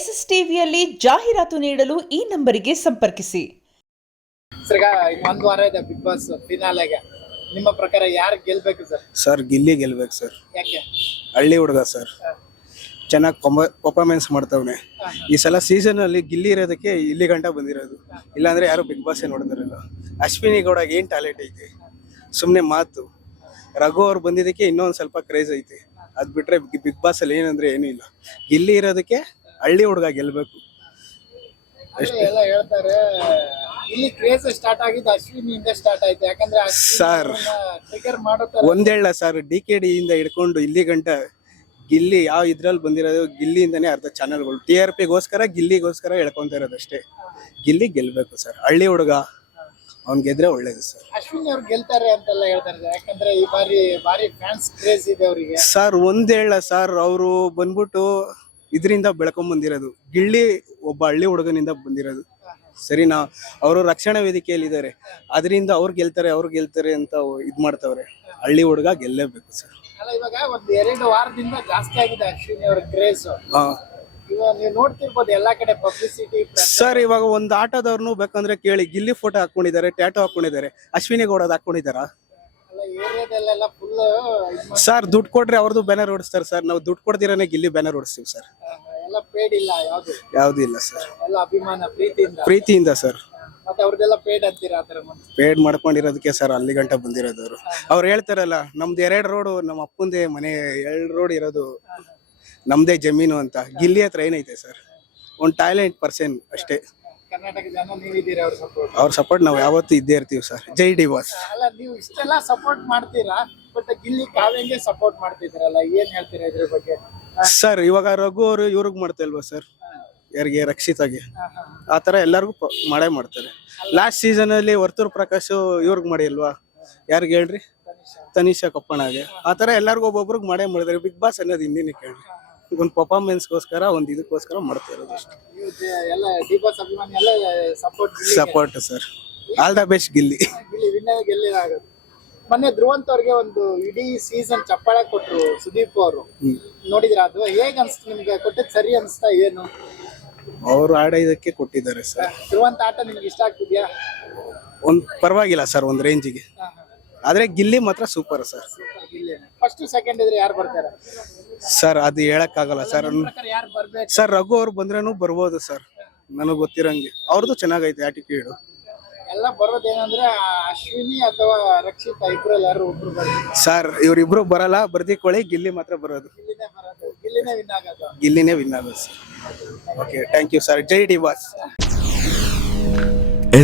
S S ಟಿವಿಯಲ್ಲಿ ಜಾಹೀರಾತು ನೀಡಲು ಈ ನಂಬರಿಗೆ ಸಂಪರ್ಕಿಸಿ. ಸರ್, ಒಂದು ವಾರ ಇದೆ ಬಿಗ್ ಬಾಸ್ ಫಿನಾಲೆಗೆ. ನಿಮ್ಮ ಪ್ರಕಾರ ಯಾರು ಗೆಲ್ಬೇಕು ಸರ್? ಸರ್ ಗಿಲ್ಲಿ ಗೆಲ್ಬೇಕು ಸರ್. ಯಾಕೆ? ಹಳ್ಳಿ ಹುಡುಗ ಸರ್, ಚೆನ್ನಾಗಿ ಪರ್ಫಾರ್ಮೆನ್ಸ್ ಮಾಡ್ತವನೆ. ಈ ಸಲ ಸೀಸನ್ ಅಲ್ಲಿ ಗಿಲ್ಲಿ ಇರೋದಕ್ಕೆ ಇಲ್ಲಿ ಗಂಟ ಬಂದಿರೋದು, ಇಲ್ಲಾಂದ್ರೆ ಯಾರು ಬಿಗ್ ಬಾಸ್ ನೋಡಿದಾರಲ್ಲ. ಅಶ್ವಿನಿ ಗೌಡಗೆ ಏನ್ ಟ್ಯಾಲೆಂಟ್ ಐತೆ, ಸುಮ್ನೆ ಮಾತು. ರಘು ಅವ್ರು ಬಂದಿದ್ದಕ್ಕೆ ಇನ್ನೊಂದ್ ಸ್ವಲ್ಪ ಕ್ರೇಜ್ ಐತೆ. ಅದ್ ಬಿಟ್ರೆ ಬಿಗ್ ಬಾಸ್ ಅಲ್ಲಿ ಏನಂದ್ರೆ ಏನೂ ಇಲ್ಲ. ಗಿಲ್ಲಿ ಇರೋದಕ್ಕೆ ಹಳ್ಳಿ ಹುಡುಗ ಗೆಲ್ಬೇಕು. ಎಲ್ಲ ಹೇಳ್ತಾರೆ ಇಲ್ಲಿ ಕ್ರೇಜ್ ಸ್ಟಾರ್ಟ್ ಆಗಿದ್ದು ಅಶ್ವಿನಿಯಿಂದ ಸ್ಟಾರ್ಟ್ ಆಯ್ತು. ಯಾಕಂದ್ರೆ ಸರ್ ಟ್ರಿಗರ್ ಮಾಡುತ್ತಾರೆ. ಒಂದೇಳ ಸರ್, DKD ಇಂದ ಹಿಡ್ಕೊಂಡು ಇಲ್ಲಿ ಗಂಟ ಗಿಲ್ಲಿ ಯಾವ ಇದ್ರಲ್ಲಿ ಬಂದಿರೋದು ಗಿಲ್ಲಿಯಿಂದಾನೇ ಅರ್ಧ ಚಾನೆಲ್ಗಳು TRPಗೋಸ್ಕರ ಗಿಲ್ಲಿಗೋಸ್ಕರ ಹೇಳ್ಕೊಂತ ಇರೋದಷ್ಟೇ. ಗಿಲ್ಲಿ ಗೆಲ್ಬೇಕು ಸರ್, ಹಳ್ಳಿ ಹುಡುಗ, ಅವ್ನ್ ಗೆದ್ರೆ ಒಳ್ಳೇದು ಸರ್. ಅಶ್ವಿನಿ ಅವ್ರು ಗೆಲ್ತಾರೆ ಅಂತೆಲ್ಲ ಹೇಳ್ತಾರೆ, ಯಾಕಂದ್ರೆ ಈ ಬಾರಿ ಫ್ಯಾನ್ಸ್ ಕ್ರೇಜ್ ಇದೆ ಅವರಿಗೆ. ಸರ್ ಒಂದೇಳ ಸರ್, ಅವರು ಬಂದ್ಬಿಟ್ಟು ಇದರಿಂದ ಬೆಳ್ಕೊಂಡ್ ಬಂದಿರೋದು. ಗಿಲ್ಲಿ ಒಬ್ಬ ಹಳ್ಳಿ ಹುಡುಗನಿಂದ ಬಂದಿರೋದು ಸರಿನಾ. ಅವರು ರಕ್ಷಣಾ ವೇದಿಕೆಯಲ್ಲಿ ಇದ್ದಾರೆ, ಅದರಿಂದ ಅವ್ರು ಗೆಲ್ತಾರೆ ಅಂತ ಇದ್ ಮಾಡ್ತವ್ರೆ. ಹಳ್ಳಿ ಹುಡುಗ ಗೆಲ್ಲೇಬೇಕು ಸರ್. ಅಲ್ಲ, ಇವಾಗ ಒಂದು 2 ವಾರದಿಂದ ಜಾಸ್ತಿ ಆಗಿದೆ ಅಶ್ವಿನಿ ಅವ್ರ ಕ್ರೇಜ್. ಇವಾಗ ನೀವು ನೋಡ್ತಿರ್ಬೋದು ಎಲ್ಲಾ ಕಡೆ ಪಬ್ಲಿಸಿಟಿ. ಸರ್ ಇವಾಗ ಒಂದು ಆಟೋದವ್ರನ್ನು ಬೇಕಂದ್ರೆ ಕೇಳಿ, ಗಿಲ್ಲಿ ಫೋಟೋ ಹಾಕೊಂಡಿದ್ದಾರೆ, ಟ್ಯಾಟೋ ಹಾಕೊಂಡಿದ್ದಾರೆ, ಅಶ್ವಿನಿ ಗೌಡದ್ ಹಾಕೊಂಡಿದಾರ. ಏರಿಯಾದಲ್ಲೆಲ್ಲ ಫುಲ್ ಸರ್ ದುಡ್ಡು ಕೊಟ್ರೆ ಅವ್ರದ್ದು ಬ್ಯಾನರ್ ಓಡಿಸ್ತಾರೆ ಸರ್. ನಾವು ದುಡ್ಡು ಕೊಡ್ದಿರಾನೆ ಗಿಲ್ಲಿ ಬ್ಯಾನರ್ ಓಡಿಸ್ತೀವಿ ಸರ್. ಎಲ್ಲ ಪೇಡ್ ಇಲ್ಲ, ಯಾವ್ದು ಇಲ್ಲ ಸರ್, ಎಲ್ಲ ಅಭಿಮಾನ ಪ್ರೀತಿಯಿಂದ ಸರ್. ಮತ್ತೆ ಅವ್ರದೆಲ್ಲ ಪೇಡ್ ಅಂತೀರಾ? ಆತರ ಪೇಡ್ ಮಾಡ್ಕೊಂಡಿರೋದಕ್ಕೆ ಸರ್ ಅಲ್ಲಿ ಗಂಟ ಬಂದಿರೋದವ್ರು. ಅವ್ರು ಹೇಳ್ತಾರಲ್ಲ, ನಮ್ದು 2 ರೋಡು, ನಮ್ಮ ಅಪ್ಪಂದೇ ಮನೆ 2 ರೋಡ್ ಇರೋದು, ನಮ್ದೇ ಜಮೀನು ಅಂತ. ಗಿಲ್ಲಿ ಹತ್ರ ಏನೈತೆ ಸರ್, ಒಂದು ಟ್ಯಾಲೆಂಟ್ ಪರ್ಸನ್ ಅಷ್ಟೇ. ಕರ್ನಾಟಕ ಜನ ನೀವಿದ್ದೀರಾ ಅವ್ರ ಸಪೋರ್ಟ್. ಅವ್ರ ಸಪೋರ್ಟ್ ನಾವು ಯಾವತ್ತೂ ಇದ್ದೇ ಇರ್ತೀವಿ ಸರ್. ಜೈ ಡಿ ಬಾಸ್. ಅಲ್ಲ, ನೀವು ಇಷ್ಟೆಲ್ಲ ಸಪೋರ್ಟ್ ಮಾಡ್ತೀರಾ, ಬಟ್ ಗಿಲ್ಲಿ ಕಾವ್ಯಂಗೆ ಸಪೋರ್ಟ್ ಮಾಡ್ತಿದ್ದೀರಲ್ಲ, ಏನ್ ಹೇಳ್ತೀರಾ ಇದ್ರ ಬಗ್ಗೆ? ಸರ್ ಇವಾಗ ರಘು ಅವರು ಇವ್ರಿಗೆ ಮಾಡ್ತಾ ಇಲ್ವಾ ಸರ್, ಯಾರಿಗೆ ರಕ್ಷಿತಾಗೆ, ಆತರ ಎಲ್ಲರಿಗೂ ಮಾಡೇ ಮಾಡ್ತಾರೆ. ಲಾಸ್ಟ್ ಸೀಸನ್ ಅಲ್ಲಿ ವರ್ತೂರ್ ಪ್ರಕಾಶ್ ಇವ್ರಿಗೆ ಮಾಡಿ ಅಲ್ವಾ, ಯಾರಿಗೆ ಹೇಳ್ರಿ, ತನಿಷಾ ಕೊಪ್ಪಣಗೆ. ಆತರ ಎಲ್ಲರಿಗೂ ಒಬ್ಬೊಬ್ರಿಗೆ ಮಾಡೇ ಮಾಡಿದಾರೆ. ಬಿಗ್ ಬಾಸ್ ಅನ್ನೋದು ಹಿಂದಿನ ಕೇಳ್ರಿ, ಒಂದು ಪರ್ಫಾರ್ಮೆನ್ಸ್ಗೋಸ್ಕರ, ಒಂದು ಇದಕ್ಕೋಸ್ಕರ ಮಾಡ್ತಾ ಇರೋದು ಅಷ್ಟೇ. Support sir. All the best Gilli. ಗೆಲ್ಲಿದಾಗೋದು. ಮೊನ್ನೆ ಧ್ರುವಂತ್ ಅವ್ರಿಗೆ ಒಂದು ಇಡೀ ಸೀಸನ್ ಚಪ್ಪಾಳೆ ಕೊಟ್ರು ಸುದೀಪ್ ಅವರು, ನೋಡಿದ್ರ? ಅದು ಹೇಗ್ ಅನ್ಸ್ತು ನಿಮ್ಗೆ? ಕೊಟ್ಟಿದ್ ಸರಿ ಅನ್ಸ್ತಾ ಏನು? ಅವ್ರು ಆಡೋದಕ್ಕೆ ಕೊಟ್ಟಿದ್ದಾರೆ ಸರ್. ಧ್ರುವಂತ್ ಆಟ ನಿಮ್ಗೆ ಇಷ್ಟ ಆಗ್ತಿದ್ಯಾ? ಒಂದ್ ಪರವಾಗಿಲ್ಲ ಸರ್, ಒಂದ್ ರೇಂಜಿಗೆ. ಆದ್ರೆ ಗಿಲ್ಲಿ ಮಾತ್ರ ಸೂಪರ್ ಸರ್. ಫಸ್ಟ್ ಸೆಕೆಂಡ್ ಇದ್ರೆ ಯಾರು ಬರ್ತಾರೆ ಸರ್? ಅದು ಹೇಳಕ್ ಆಗಲ್ಲ ಸರ್. ಯಾರು ಬರ್ಬೇಕು ಸರ್ ರಘು ಅವ್ರು ಬಂದ್ರೂ ಬರ್ಬೋದು ಸರ್, ನನಗ್ ಗೊತ್ತಿರಂಗೆ. ಅವ್ರದ್ದು ಚೆನ್ನಾಗೈತೆ ಆಟಿಟ್ಯೂಡ್. ಎಲ್ಲ ಬರೋದೇನಂದ್ರೆ ಅಶ್ವಿನಿ ಅಥವಾ ರಕ್ಷಿತಾ, ಇಬ್ರಲ್ಲಿ ಯಾರು ಒಬ್ರು ಬರ್ತಾರೆ ಸರ್. ಇವ್ರಿಬ್ರು ಬರಲ್ಲ, ಬರ್ದಿಕೊಳ್ಳಿ. ಗಿಲ್ಲಿ ಮಾತ್ರ ಬರೋದು. ಗಿಲ್ಲಿನೇ ವಿನ್ ಆಗೋದು sir. Okay, thank you sir. ಜೈ ಡಿ ಬಾಸ್.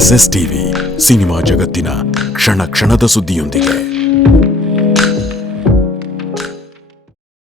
SS ಟಿವಿ, ಸಿನಿಮಾ ಜಗತ್ತಿನ ಕ್ಷಣ ಕ್ಷಣದ ಸುದ್ದಿಯೊಂದಿಗೆ.